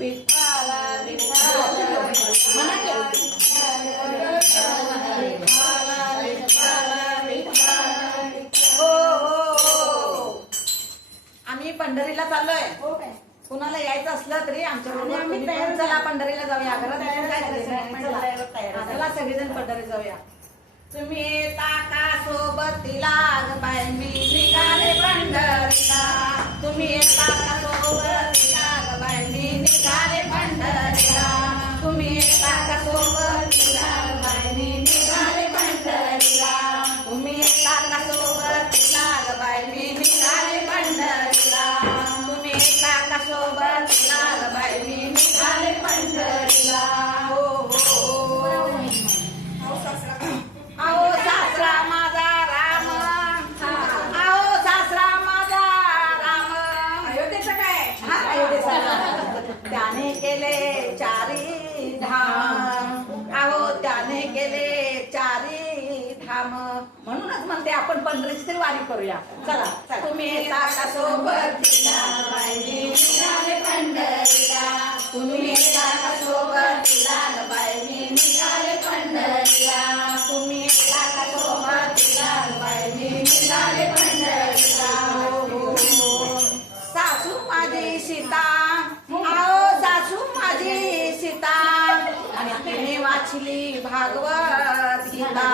विठ्ठल विठ्ठल म्हणा की आम्ही पंढरीला चाललोय. कुणाला यायचं असलं तरी आमच्याबरोबर आम्ही तयार. चला पंढरीला जाऊया. घरात चला सगळेजण पंढरी जाऊया. तुम्ही येता का सोबतीला बाय मी निघाले पंढरीला. तुम्ही येता का सोबतीला बाय मी निघाले पंढरीला. तुम्ही येता का सोबतीला बाय मी निघाले पंढरीला. तुम्ही येता का सोबतीला बाय मी निघाले पंढरीला. तुम्ही येता का सोबतीला बाय मी निघाले पंढरीला. हो हो आओ सासरा माझा राम. आओ सासरा माझा राम. अयोध्येचं काय? त्याने केले चारी धाम. आओ त्याने केले चारी धाम. म्हणूनच म्हणते आपण पंढरीची तरी वारी करूया. चला तुम्ही येता का सोबतीला बाय मी निघाले पंढरीला. तुम्ही येता का सोबतीला बाय मी निघाले पंढरीला. तुम्ही येता का सोबतीला बाय मी निघाले पंढरीला. सासू माझी सीता. आओ सासू माझी सीता. आणि तिने वाचली भागवत गीता.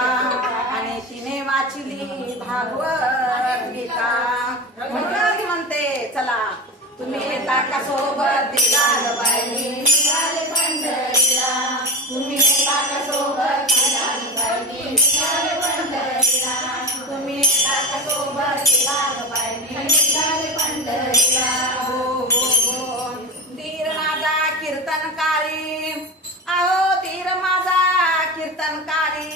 आणि तिने वाचली भागवत गीता. म्हणते चला तुम्ही येता का सोबतीला बाय मी निघाले पंढरीला. तुम्ही येता का सोबतीला बाय मी निघाले पंढरीला. तुम्ही येता का सोबतीला बाय मी निघाले पंढरीला. हो हो हो धीर माझा कीर्तनकारी. अहो धीर माझा कीर्तनकारी.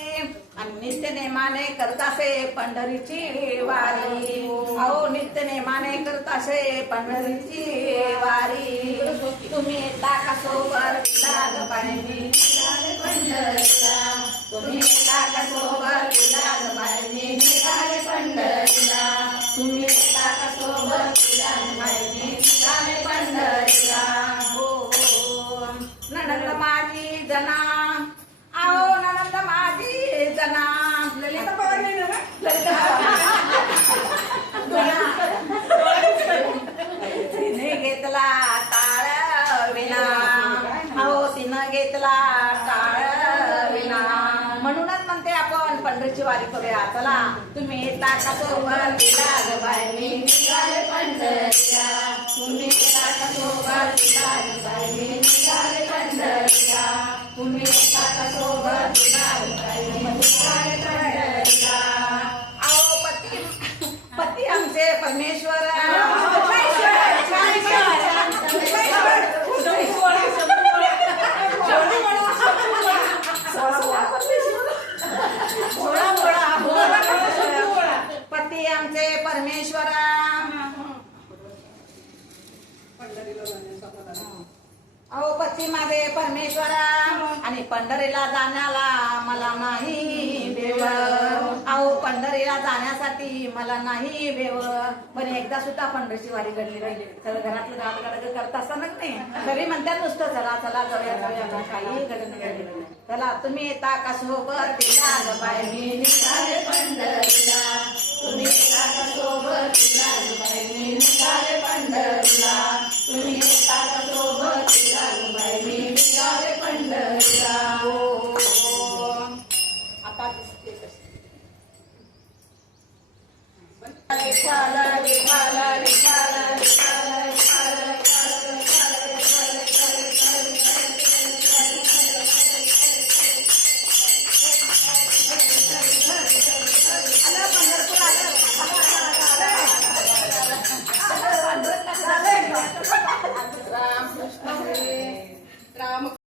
आणि नित्य नेमाने करतासे पंढरीची वारी. अहो नित्य नेमाने करतासे पंढरीची वारी. तुम्ही येता का सोबतीला बाय मी निघाले पंढरीला. तुम्ही येता का सोबतीला बाय मी निघाले पंढरीला. तुम्ही येता का सोबतीला बाय मी निघाले पंढरीला. हो नणंद माझी जना. आओ नणंद माझी जना. ललिता पवार नाही ना? तिने घेतला काळ विना. हो तिनं घेतला काळ विना. म्हणूनच म्हणते आपण पंढरीची वारी करूया. चला तुम्ही येता का सोबतीला बाय मी निघाले पंढरीला. तुम्ही येता का सोबतीला बाय मी निघाले पंढरीला. तुम्ही येता का सोबतीला बाय मी निघाले पंढरीला. आओ पती आमचे परमेश्वर. पती आमचे परमेश्वर. अहो पती माझे परमेश्वर. आणि पंढरीला जाण्याला मला नाही भेव. अहो पंढरीला जाण्यासाठी मला नाही भेव. पण एकदा सुद्धा पंढरीची वारी घडली राहिली. तर घरातलं गाडगड करत असतानाच नाही तरी म्हणतात नुसतं चला चला जाऊया जाऊया. काही घडत नाही. चला तुम्ही येता का सोबतीला बाय मी निघाले पंढरीला. तुम्ही येता का सोबतीला बाय मी निघाले पंढरीला. तुम्ही येता का सोबतीला बाय मी निघाले पंढरीला. हो हो आता दिसते विठ्ठल विठ्ठल विठ्ठल विठ्ठल राम कृष्ण राम